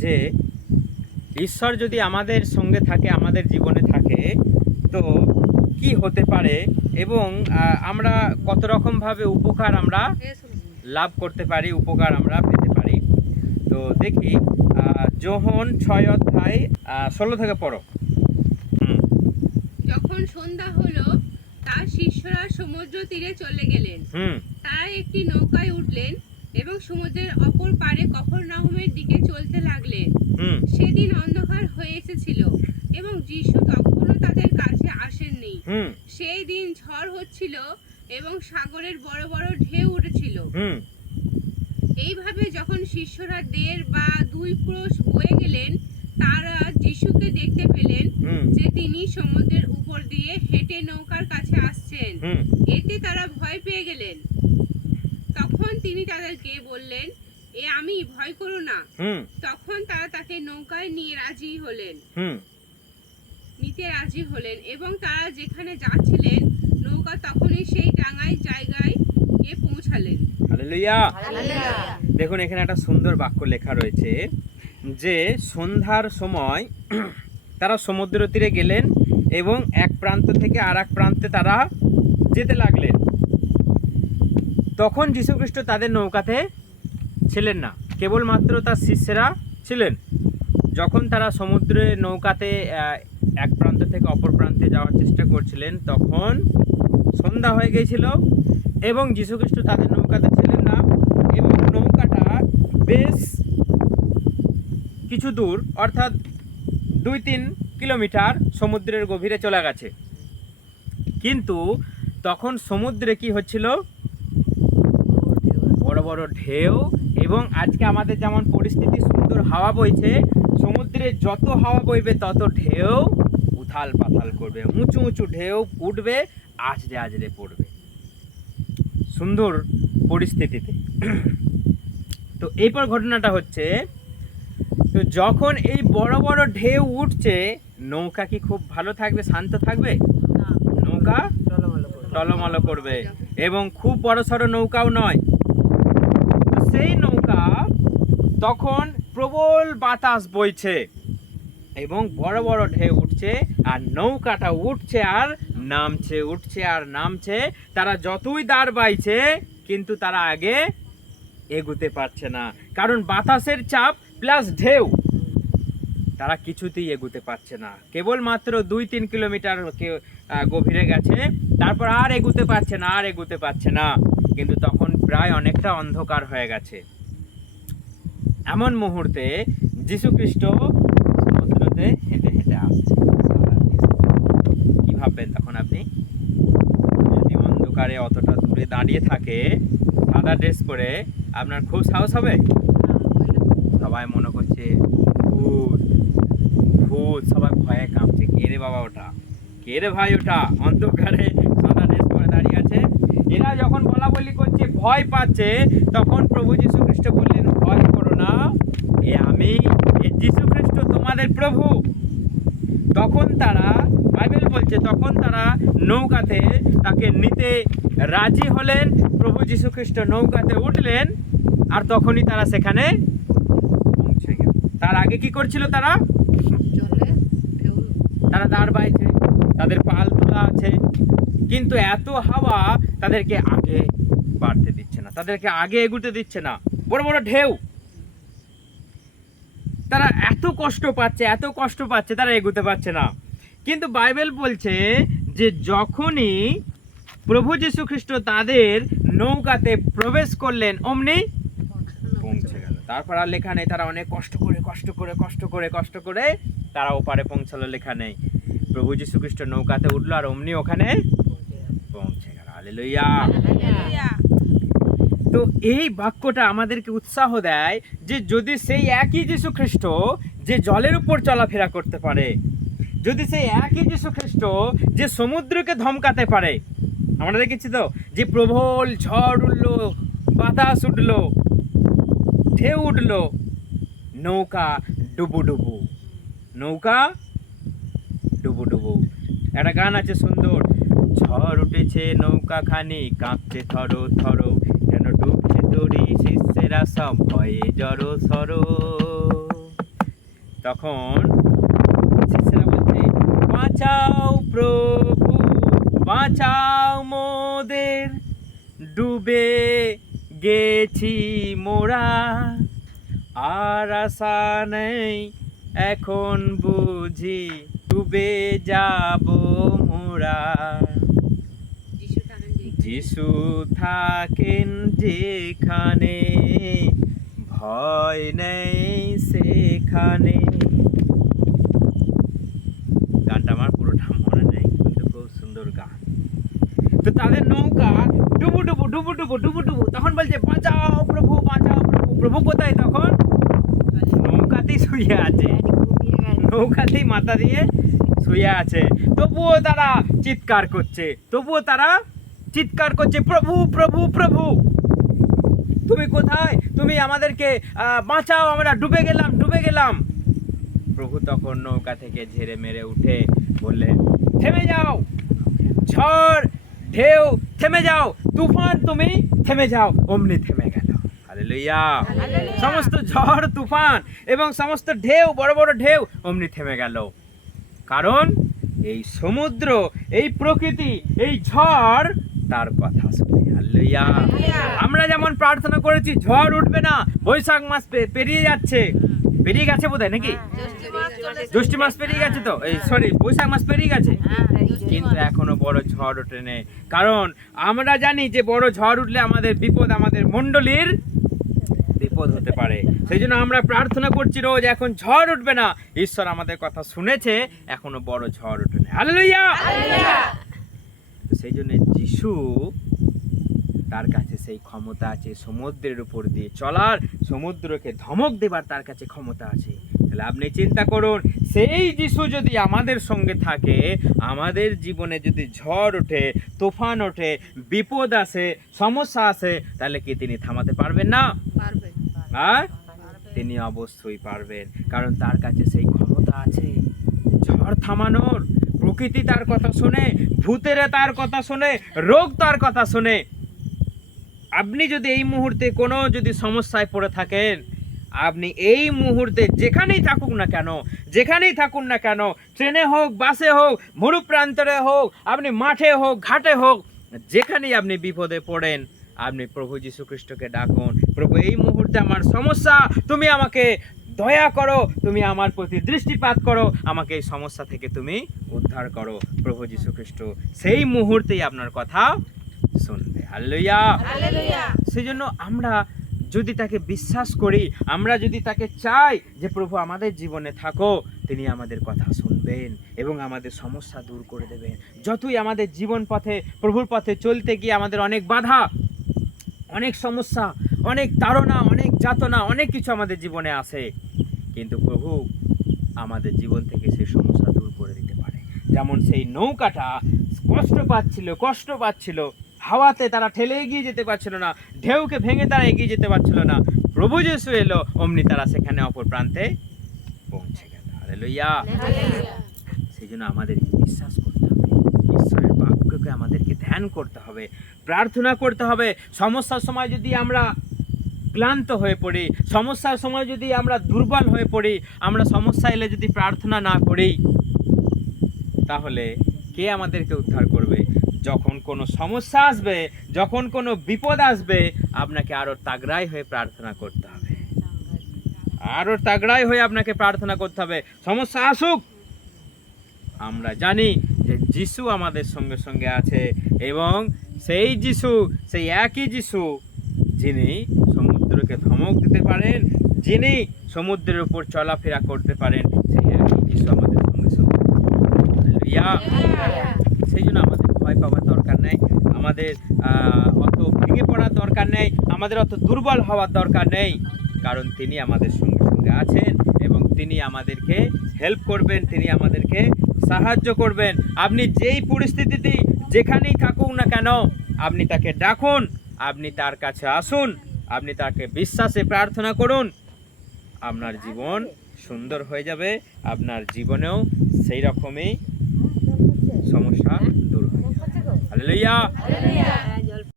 যে ঈশ্বর যদি আমাদের সঙ্গে থাকে আমাদের জীবনে থাকে তো কি হতে পারে এবং আমরা কত রকমভাবে উপকার আমরা লাভ করতে পারি উপকার আমরা পেতে পারি। তো দেখি যোহন ছয় অধ্যায় ষোলো থেকে পড়ো। যখন সন্ধ্যা হলো তার শিষ্যরা সমুদ্র তীরে চলে গেলেন। হুম। তারা একটি নৌকায় উঠলেন। এবং সমুদ্রের অপর পারে কফরনাহুমের দিকে চলতে লাগলেন সেদিন অন্ধকার হয়ে এসেছিল এবং যিশু তখনও তাদের কাছে আসেননি। সেই দিন ঝড় হচ্ছিল এবং সাগরের বড় বড় ঢেউ উঠেছিল। এইভাবে যখন শিষ্যরা দেড় বা দুই ক্রোশ বয়ে গেলেন তারা যিশুকে দেখতে পেলেন যে তিনি সমুদ্রের উপর দিয়ে হেঁটে নৌকার কাছে আসছেন। এতে তারা ভয় পেয়ে গেলেন। তিনি তাদেরকে বললেন এ আমি ভয় করো না। হুম। তখন তারা তাকে নৌকায় নিয়ে রাজি হলেন। হুম। নিতে রাজি হলেন এবং তারা যেখানে যাচ্ছিলেন নৌকা তখনই সেই ডাঙায় জায়গায় গিয়ে পৌঁছালেন। দেখুন এখানে একটা সুন্দর বাক্য লেখা রয়েছে যে সন্ধ্যার সময় তারা সমুদ্র তীরে গেলেন এবং এক প্রান্ত থেকে আর প্রান্তে তারা যেতে লাগলেন। তখন যীশুখ্রিস্ট তাদের নৌকাতে ছিলেন না। কেবলমাত্র তার শিষ্যেরা ছিলেন। যখন তারা সমুদ্রে নৌকাতে এক প্রান্ত থেকে অপর প্রান্তে যাওয়ার চেষ্টা করছিলেন, তখন সন্ধ্যা হয়ে গিয়েছিল এবং যীশুখ্রিস্ট তাদের নৌকাতে ছিলেন না এবং নৌকাটা বেশ কিছু দূর, অর্থাৎ দুই তিন কিলোমিটার সমুদ্রের গভীরে চলে গেছে। কিন্তু তখন সমুদ্রে কি হচ্ছিল? বড় ঢেউ এবং আজকে আমাদের যেমন পরিস্থিতি সুন্দর হাওয়া বইছে সমুদ্রে যত হাওয়া বইবে তত ঢেউ উথাল পাথাল করবে উঁচু উঁচু ঢেউ উঠবে আজরে আজরে পড়বে। সুন্দর পরিস্থিতিতে। তো এরপর ঘটনাটা হচ্ছে তো যখন এই বড় বড় ঢেউ উঠছে নৌকা কি খুব ভালো থাকবে শান্ত থাকবে? নৌকা টলমল করবে। এবং খুব বড় সড়ো নৌকাও নয় তো সেই নৌকা তখন প্রবল বাতাস বইছে এবং বড় বড় ঢেউ উঠছে আর নৌকাটা উঠছে আর নামছে, উঠছে আর নামছে। তারা যতই দাঁড় বাইছে, কিন্তু তারা আগে এগুতে পারছে না। কারণ বাতাসের চাপ প্লাস ঢেউ, তারা কিছুতেই এগুতে পারছে না। কেবলমাত্র দুই তিন কিলোমিটার গভীরে গেছে, তারপর আর এগুতে পারছে না, আর এগুতে পারছে না। কিন্তু তখন প্রায় অনেকটা অন্ধকার হয়ে গেছে। এমন মুহূর্তে যীশু খ্রিস্ট সমুদ্রতে হেঁটে হেঁটে আসছে। কি ভাববেন তখন আপনি? যদি অন্ধকারে অতটা দূরে দাঁড়িয়ে থাকে, সাদা ড্রেস পরে, আপনার খুব সাহস হবে? সবাই মনে করছে, ভূত ভূত সবাই ভয়ে কাঁপছে। কে রে বাবা ওটা? কে রে ভাই ওটা? অন্ধকারে সাদা ড্রেস পরে দাঁড়িয়ে আছে? এরা যখন বলা বলি করছে, ভয় পাচ্ছে, তখন প্রভু যীশু খ্রিস্ট বললেন, ভয় করো না এ আমি এ যীশু খ্রিস্ট তোমাদের প্রভু। তখন তারা বাইবেল বলছে তখন তারা নৌকাতে তাকে নিতে রাজি হলেন প্রভু যীশু খ্রিস্ট নৌকাতে উঠলেন আর তখনই তারা সেখানে পৌঁছে গেল। তার আগে কি করছিল তারা? তারা দাঁড় বাইছে তাদের পাল তোলা আছে কিন্তু এত হাওয়া তাদেরকে আগে বাড়তে দিচ্ছে না তাদেরকে আগে এগুতে দিচ্ছে না। বড় বড় ঢেউ। তারা এত কষ্ট পাচ্ছে, এত কষ্ট পাচ্ছে, তারা এগুতে পারছে না। কিন্তু বাইবেল বলছে যে যখনই প্রভু যীশু খ্রিস্ট তাদের নৌকাতে প্রবেশ করলেন, অমনি পৌঁছে গেল। তারপর আর লেখা নেই, তারা অনেক কষ্ট করে কষ্ট করে কষ্ট করে কষ্ট করে তারা ওপারে পৌঁছালো, লেখা নেই। প্রভু যীশু খ্রিস্ট নৌকাতে উঠল আর অমনি ওখানে পৌঁছে গেল। হালেলুয়া। তো এই বাক্যটা আমাদেরকে উৎসাহ দেয় যে যদি সেই একই যীশু খ্রিস্ট যে জলের উপর চলাফেরা করতে পারে, যদি সেই একই যীশু খ্রিস্ট যে সমুদ্রকে ধমকাতে পারে, আমরা দেখেছি তো, যে প্রবল ঝড় উঠল, বাতাস উঠল, ঢেউ উঠল, নৌকা ডুবু ডুবু, নৌকা ডুবু ডুবু। একটা গান আছে সুন্দর, ঝড় উঠেছে নৌকা খানি কাঁপছে থরো থরো তরি শিষ্যেরা সব ভয়ে জড়ো সরো। তখন শিষ্যরা বলছে, বাঁচাও প্রভু, বাঁচাও মোদের। ডুবে গেছি মোরা। আর আশা নেই, এখন বুঝি ডুবে যাব মোরা। যিশু থাকেন যেখানে, ভয় নেই সেখানে। গানটা আমার পুরোটা মনে নেই, কিন্তু খুব সুন্দর গান। তো তাদের নৌকা, ডুবু ডুবু ডুবু ডুবু ডুবু ডুবু, তখন বলছে, বাঁচাও প্রভু বাঁচাও প্রভু। প্রভু কোথায় তখন? নৌকাতেই শুয়ে আছে। নৌকাতেই মাথা দিয়ে শুয়ে আছে। তবুও তারা চিৎকার করছে। তবুও তারা চিৎকার করছে প্রভু প্রভু প্রভু! তুমি কোথায়? তুমি আমাদেরকে বাঁচাও আমরা ডুবে গেলাম ডুবে গেলাম! প্রভু তখন নৌকা থেকে ঝেড়ে মেরে উঠে বললেন থেমে যাও! ঝড় ঢেউ থেমে যাও! তুফান তুমি থেমে যাও! অমনি থেমে গেল। সমস্ত ঝড় তুফান এবং সমস্ত ঢেউ বড় বড় ঢেউ অমনি থেমে গেল। কারণ এই সমুদ্র এই প্রকৃতি এই ঝড় তার কথা শুনে। হালেলুয়া। আমরা যেমন প্রার্থনা করেছি ঝড় উঠবে না বৈশাখ মাস পেরিয়ে যাচ্ছে। পেরিয়ে গেছে বোধহয় নাকি? জ্যৈষ্ঠ মাস পেরিয়ে গেছে তো? এই সরি বৈশাখ মাস পেরিয়ে গেছে? কিন্তু এখনও বড় ঝড় ওঠেনি কারণ আমরা জানি যে বড় ঝড় উঠলে আমাদের বিপদ আমাদের মণ্ডলীর বিপদ হতে পারে। সেই জন্য আমরা প্রার্থনা করছি রোজ এখন ঝড় উঠবে না। ঈশ্বর আমাদের কথা শুনেছে এখনও বড় ঝড় ওঠেনি হালেলুয়া! তো সেই জন্য যিশু তার কাছে সেই ক্ষমতা আছে সমুদ্রের উপর দিয়ে চলার সমুদ্রকে ধমক দেবার তার কাছে ক্ষমতা আছে। তাহলে আপনি চিন্তা করুন সেই যিশু যদি আমাদের সঙ্গে থাকে আমাদের জীবনে যদি ঝড় ওঠে তুফান ওঠে বিপদ আসে সমস্যা আসে তাহলে কি তিনি থামাতে পারবেন না? আর তিনি অবশ্যই পারবেন কারণ তার কাছে সেই ক্ষমতা আছে। ঝড় থামানোর প্রকৃতি তার কথা শোনে, ভূতেরা তার কথা শোনে, রোগ তার কথা শোনে। আপনি যদি এই মুহূর্তে কোনো যদি সমস্যায় পড়ে থাকেন, আপনি এই মুহূর্তে যেখানেই থাকুক না কেন, যেখানেই থাকুন না কেন, ট্রেনে হোক, বাসে হোক, মরুপ্রান্তরে হোক, আপনি মাঠে হোক, ঘাটে হোক, যেখানেই আপনি বিপদে পড়েন, আপনি প্রভু যীশু খ্রিস্টকে ডাকুন, প্রভু, এই মুহূর্তে আমার সমস্যা, তুমি আমাকে দয়া করো তুমি আমার প্রতি দৃষ্টিপাত করো আমাকে এই সমস্যা থেকে তুমি উদ্ধার করো। প্রভু যীশু খ্রিস্ট সেই মুহূর্তেই আপনার কথা শুনবে। হাল্লুয়া। সেই জন্য আমরা যদি তাকে বিশ্বাস করি আমরা যদি তাকে চাই যে প্রভু আমাদের জীবনে থাকো তিনি আমাদের কথা শুনবেন এবং আমাদের সমস্যা দূর করে দেবেন। যতই আমাদের জীবন পথে প্রভুর পথে চলতে গিয়ে আমাদের অনেক বাধা অনেক সমস্যা অনেক তাড়না অনেক যাতনা অনেক কিছু আমাদের জীবনে আসে কিন্তু প্রভু আমাদের জীবন থেকে সেই সমস্যা দূর করে দিতে পারে। যেমন সেই নৌকাটা কষ্ট পাচ্ছিল কষ্ট পাচ্ছিল। হাওয়াতে তারা ঠেলে এগিয়ে যেতে পারছিল না ঢেউকে ভেঙে তারা এগিয়ে যেতে পারছিল না। প্রভু যিশু এলো অমনি তারা সেখানে অপর প্রান্তে পৌঁছে গেল। আরে লইয়া সেই জন্য আমাদেরকে বিশ্বাস করতে হবে। ঈশ্বরের বাক্যকে আমাদেরকে ধ্যান করতে হবে প্রার্থনা করতে হবে। সমস্যার সময় যদি আমরা ক্লান্ত হয়ে পড়ি। সমস্যার সময় যদি আমরা দুর্বল হয়ে পড়ি, আমরা সমস্যা এলে যদি প্রার্থনা না করি, তাহলে কে আমাদেরকে উদ্ধার করবে? যখন কোনো সমস্যা আসবে, যখন কোনো বিপদ আসবে, আপনাকে আরও তাগড়াই হয়ে প্রার্থনা করতে হবে। আরও তাগড়াই হয়ে আপনাকে প্রার্থনা করতে হবে। সমস্যা আসুক। আমরা জানি যে যিশু আমাদের সঙ্গে সঙ্গে আছে এবং সেই যিশু, সেই একই যিশু যিনি সমুদ্রকে ধমক দিতে পারেন, যিনি সমুদ্রের উপর চলাফেরা করতে পারেন, সেই আমাদের সঙ্গে সেই জন্য আমাদের ভয় পাওয়ার দরকার নেই, আমাদের অত ভেঙে পড়ার দরকার নেই, আমাদের অত দুর্বল হওয়ার দরকার নেই, কারণ তিনি আমাদের সঙ্গে সঙ্গে আছেন এবং তিনি আমাদেরকে হেল্প করবেন, তিনি আমাদেরকে সাহায্য করবেন। আপনি যেই পরিস্থিতিতে যেখানেই থাকুক না কেন, আপনি তাকে ডাকুন, আপনি তার কাছে আসুন আপনি তাকে বিশ্বাসে প্রার্থনা করুন। আপনার জীবন সুন্দর হয়ে যাবে আপনার জীবনেও সেই রকমই সমস্যা দূর হয়ে যাবে।